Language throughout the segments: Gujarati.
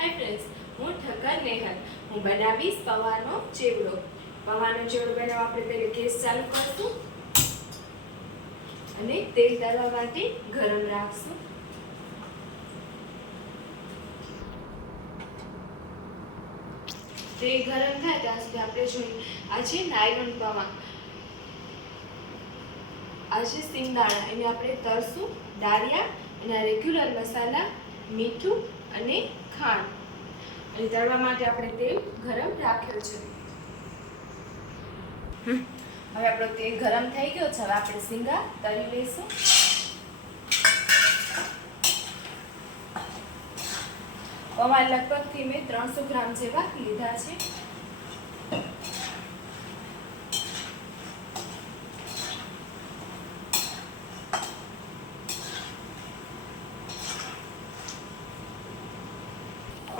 હાય ફ્રેન્ડ્સ, હું ઠક્કર નેહલ. હું બનાવીશ પૌવાનો ચેવડો. પૌવાનો ચેવડો બનાવવા આપણે પહેલા ગેસ ચાલુ કરશું અને તેલ તળવા માટે ગરમ રાખશું. તેલ ગરમ થાય ત્યાં સુધી આપણે જોઈએ આ છે નાયલોન પૌવા, આ છે સિંગદાણા, એને આપણે તળશું. દાળિયા, એના રેગ્યુલર મસાલા, મીઠું અને ખાંડ, અને તળવા માટે આપણે તેલ ગરમ રાખ્યો છે. હવે આપણો તેલ ગરમ થઈ ગયો છે. હવે આપણે સિંગા તળી લઈશું. પૌવા લગભગથી મેં 300 ગ્રામ જેવા લીધા છે.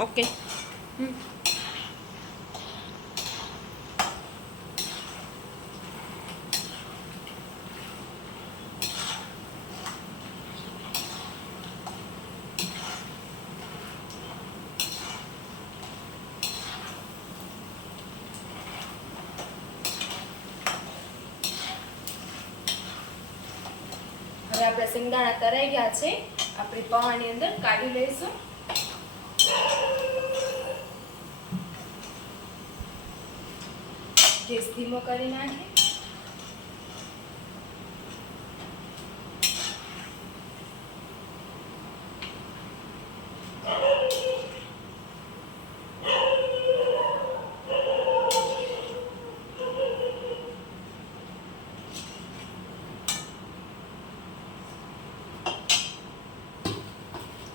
ઓકે. હવે આપણા સિંગદાણા તરાઈ ગયા છે. આપણે પૌવાની અંદર કાઢી લઈશું. ગેસ ધીમો કરી નાખીએ.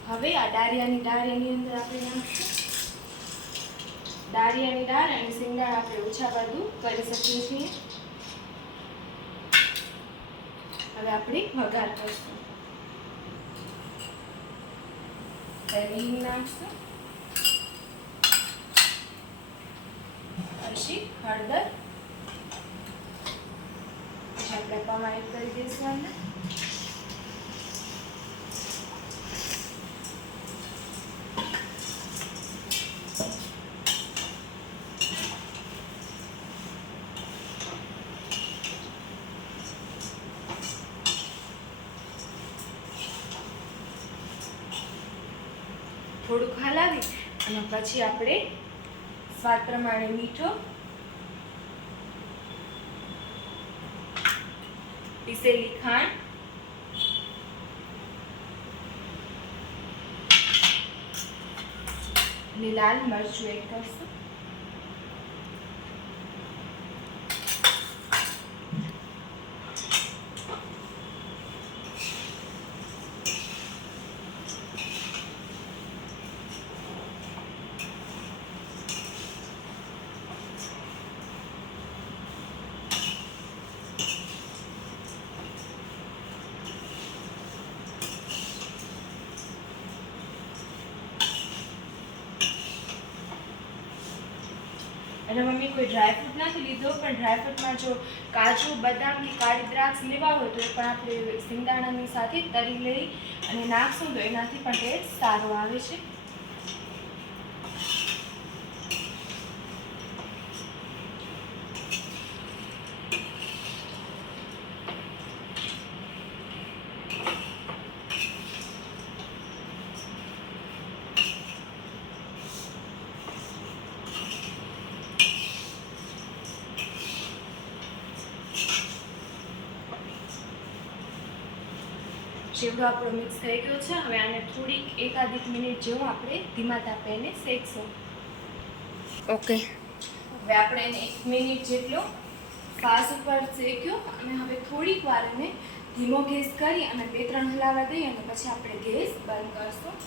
હવે આ દાળિયાની દાળ એની અંદર આપણે નાખશું. દાળિયાની દાળ અને સિંગદાણા આપણે ઓછા વધુ કરી શકીએ છીએ. હવે આપણે વઘાર કરશું. હિંગ નાખશું, પછી હળદર, પછી આપણે પૌવા એડ કરી દઈશું અંદર. થોડુંક હલાવી અને પછી આપણે સ્વાદ પ્રમાણે મીઠો, પીસેલી ખાંડ, અને લાલ મરચું એડ કરશું. અને મમ્મી કોઈ ડ્રાયફ્રૂટ નથી લીધો, પણ ડ્રાયફ્રૂટમાં જો કાજુ, બદામ કે કાળી દ્રાક્ષ લેવા હોય તો એ પણ આપણે સિંગદાણાની સાથે તળી લઈ અને નાખશું તો એનાથી પણ ટેસ્ટ સારો આવે છે. ચેવડો આપણો મિક્સ થઈ ગયો છે. હવે આને થોડીક એકાદીક મિનિટ જેવું આપણે ધીમા તાપે એને શેકશું. ઓકે. હવે આપણે એને 1 મિનિટ જેટલો ફાસ ઉપર શેક્યો અને હવે થોડીક વાર એને ધીમો ગેસ કરી અને 2-3 હલાવા દઈએ અને પછી આપણે ગેસ બંધ કરશું.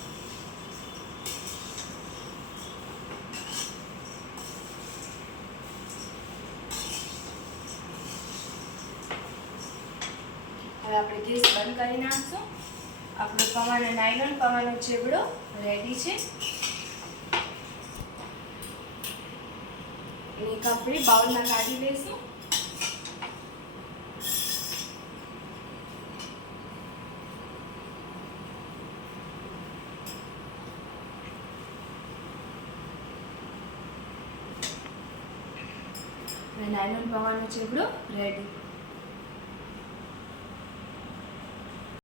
હવે આપણે ગેસ બંધ કરી નાખશું. આપણો પૌવાનો નાયલોન પૌવાનો ચેવડો રેડી છે. એક આપણે બાઉલમાં કાઢી લઈશું. હવે નાયલોન પવાનો ચેવડો રેડી.